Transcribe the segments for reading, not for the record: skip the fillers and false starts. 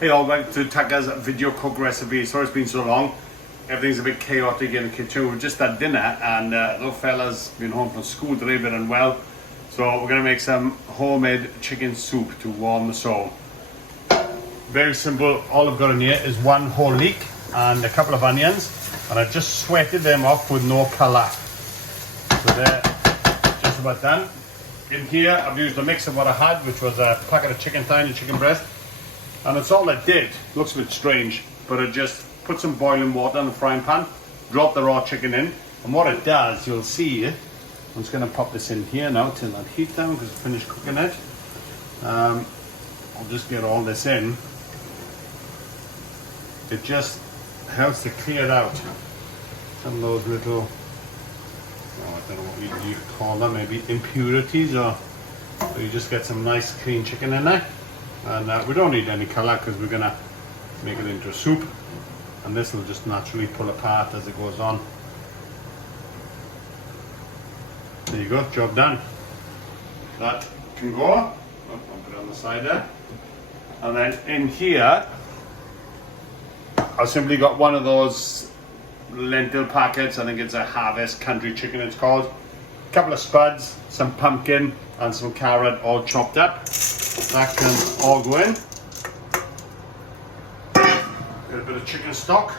Hey all, welcome to Tucker's video cook recipe. Sorry it's been so long. Everything's a bit chaotic in the kitchen. We've just had dinner and little fella's been home from school today, a bit unwell. So we're going to make some homemade chicken soup to warm the soul. Very simple. All I've got in here is one whole leek and a couple of onions. And I've just sweated them off with no colour. So they're just about done. In here I've used a mix of what I had, which was a packet of chicken thigh and chicken breast. And that's all I did. Looks a bit strange, but I just put some boiling water in the frying pan, drop the raw chicken in, and what it does, you'll see, I'm just going to pop this in here now, turn that heat down because it's finished cooking it. I'll just get all this in. It just helps to clear out some of those little, I don't know what you call them, maybe impurities, or you just get some nice clean chicken in there. And we don't need any colour because we're going to make it into a soup, and this will just naturally pull apart as it goes on. There you go, job done. That can go. I'll put it on the side there. And then in here I've simply got one of those lentil packets. I think it's a Harvest Country Chicken it's called. A couple of spuds, some pumpkin and some carrot all chopped up. That can all go in. Get a bit of chicken stock.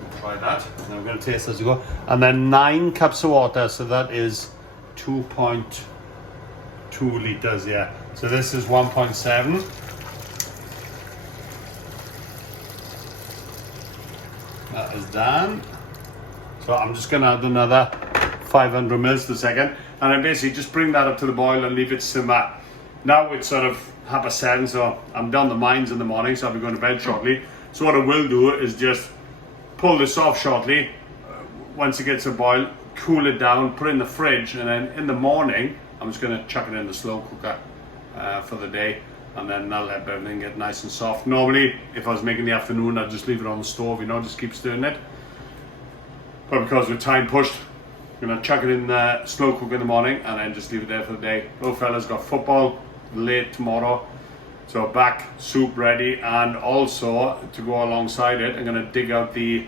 We'll try that. And then we're going to taste as we go. And then 9 cups of water, so that is 2.2 litres, yeah. So this is 1.7. That is done. So I'm just going to add another 500 mils to a second, and then basically just bring that up to the boil and leave it simmer. Now it's sort of 7:30, so I'm down the mines in the morning, so I'll be going to bed shortly. So what I will do is just pull this off shortly. Once it gets a boil, cool it down, put it in the fridge, and then in the morning I'm just going to chuck it in the slow cooker for the day, and then that'll help everything get nice and soft. Normally if I was making the afternoon, I'd just leave it on the stove, just keep stirring it, but because we're time pushed, I'm going to chuck it in the slow cook in the morning and then just leave it there for the day. Little fella's got football late tomorrow, so back, soup ready, and also to go alongside it, I'm going to dig out the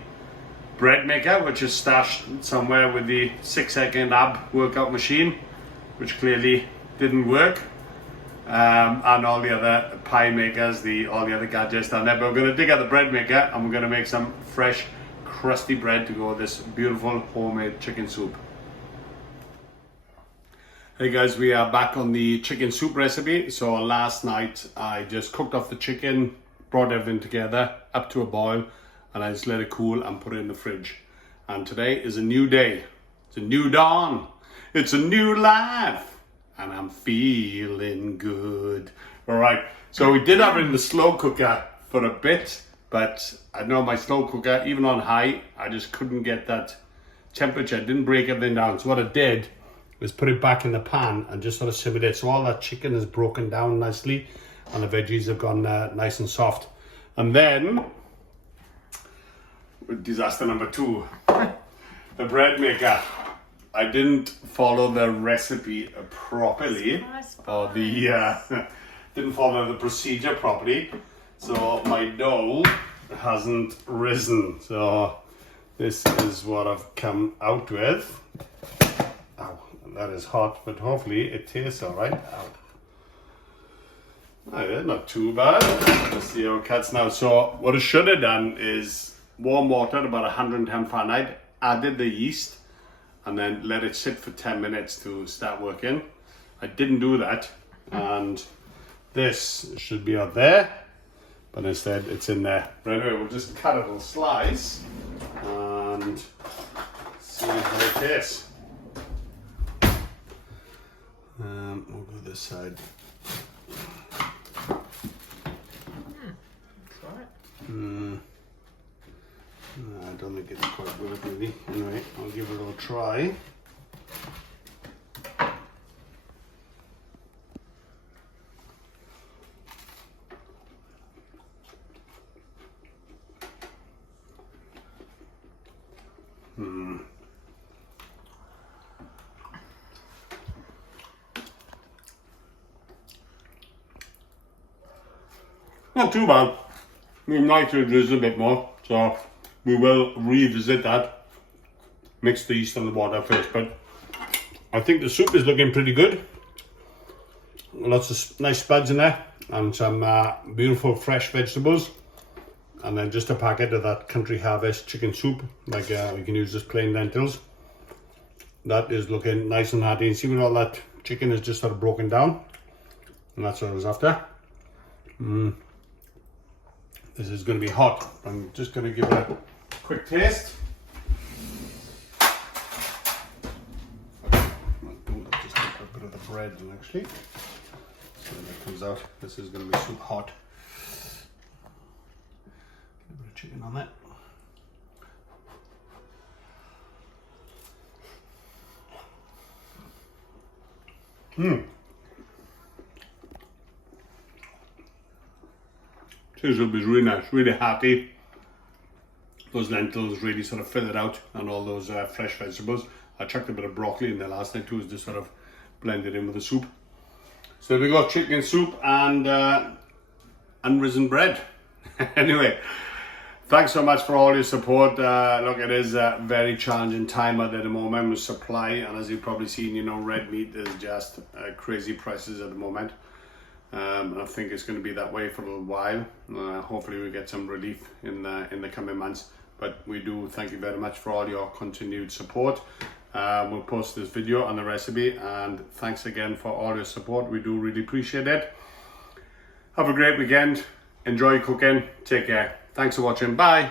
bread maker, which is stashed somewhere with the 6-second ab workout machine, which clearly didn't work, and all the other pie makers, all the other gadgets down there. But we're going to dig out the bread maker and we're going to make some fresh crusty bread to go with this beautiful homemade chicken soup. Hey guys, we are back on the chicken soup recipe. So last night I just cooked off the chicken, brought everything together up to a boil, and I just let it cool and put it in the fridge. And today is a new day. It's a new dawn. It's a new life, and I'm feeling good. All right, so we did have it in the slow cooker for a bit, but I know my slow cooker, even on high, I just couldn't get that temperature. It didn't break everything down. So what I did was put it back in the pan and just sort of simmered it. So all that chicken is broken down nicely and the veggies have gone nice and soft. And then, disaster number 2, the bread maker. I didn't follow the recipe properly, or didn't follow the procedure properly. So my dough hasn't risen. So this is what I've come out with. Ow, that is hot, but hopefully it tastes all right. Ow. Oh, yeah, not too bad. Let's see how it cuts now. So what I should have done is warm water at about 110 Fahrenheit, added the yeast, and then let it sit for 10 minutes to start working. I didn't do that, and this should be out there, but instead it's in there. Right away, we'll just cut a little slice and see how it tastes. We'll go this side. I don't think it's quite good really. Anyway, I'll give it a little try. not too bad. We might reduce a bit more, so we will revisit that. Mix the yeast and the water first, but I think the soup is looking pretty good. Lots of nice spuds in there and some beautiful fresh vegetables, and then just a packet of that Country Harvest chicken soup. Like we can use just plain lentils. That is looking nice and hearty, and see what all that chicken is just sort of broken down, and that's what I was after. This is going to be hot. I'm just going to give it a quick taste. Just take a bit of the bread actually. So when it comes out, this is going to be so hot. A bit of chicken on that. This soup is really nice, really hearty. Those lentils really sort of fill it out, and all those fresh vegetables. I chucked a bit of broccoli in there last night too, just sort of blend it in with the soup. So we got chicken soup and unrisen bread. Anyway, thanks so much for all your support. Look, it is a very challenging time at the moment with supply, and as you've probably seen, you know, red meat is just crazy prices at the moment. I think it's going to be that way for a little while. Hopefully we get some relief in the coming months, but we do thank you very much for all your continued support. We'll post this video on the recipe, and thanks again for all your support. We do really appreciate it. Have a great weekend. Enjoy cooking. Take care. Thanks for watching. Bye.